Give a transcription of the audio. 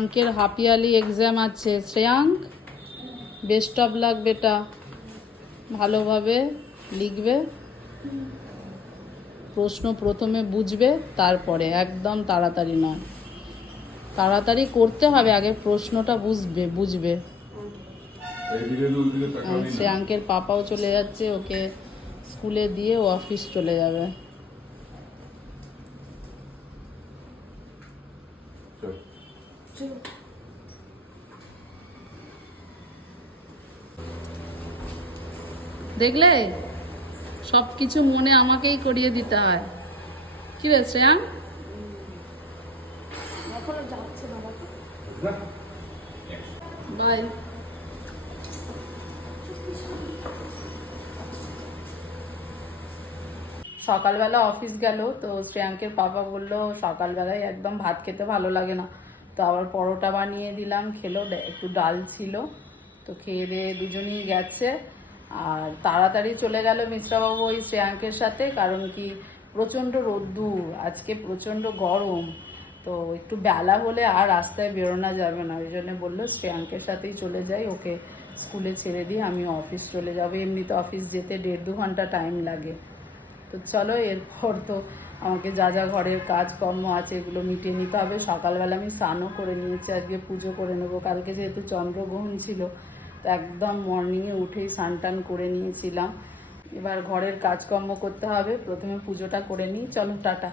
শ্রেয়াঙ্কের half yearly exam আছে। Shreyank, best of luck বেটা, ভালোভাবে লিখবে, প্রশ্ন প্রথমে বুঝবে, তারপরে একদম তাড়াতাড়ি নয়, তাড়াতাড়ি করতে হবে, আগে প্রশ্নটা বুঝবে। শ্রেয়াঙ্কের পাপাও চলে যাচ্ছে, ওকে স্কুলে দিয়ে ও অফিস চলে যাবে। দেখলে, সব কিছু মনে আমাকেই করিয়ে দিতে হয়। কি রে শ্রেয়াঙ্ক? বাই। সকালবেলা অফিস গেল, তো শ্রেয়াঙ্কের পাপা বললো সকালবেলায় একদম ভাত খেতে ভালো লাগে না, তো আবার পরোটা বানিয়ে দিলাম, খেলো, একটু ডাল ছিল, তো খেয়ে দিয়ে দুজনেই গেছে। আর তাড়াতাড়ি চলে গেল মিশ্রাবাবু ওই শ্রেয়াঙ্কের সাথে, কারণ কি প্রচণ্ড রোদ্দুর, আজকে প্রচণ্ড গরম, তো একটু বেলা হলে আর রাস্তায় বেরোনো যাবে না, ওই জন্য বললো শ্রেয়াঙ্কের সাথেই চলে যাই, ওকে স্কুলে ছেড়ে দিয়ে আমি অফিস চলে যাবো। এমনিতে অফিস যেতে 1.5-2 ঘন্টা টাইম লাগে। তো চলো, এরপর তো আমাকে যা যা ঘরের কাজকর্ম আছে এগুলো মিটিয়ে নিতে হবে। সকালবেলা আমি স্নানও করে নিয়েছি, আজকে পুজো করে নেবো, কালকে যেহেতু চন্দ্রগ্রহণ ছিল, তো একদম মর্নিংয়ে উঠেই স্নান টান করে নিয়েছিলাম। এবার ঘরের কাজকর্ম করতে হবে, প্রথমে পুজোটা করে নিই। চলো, টাটা।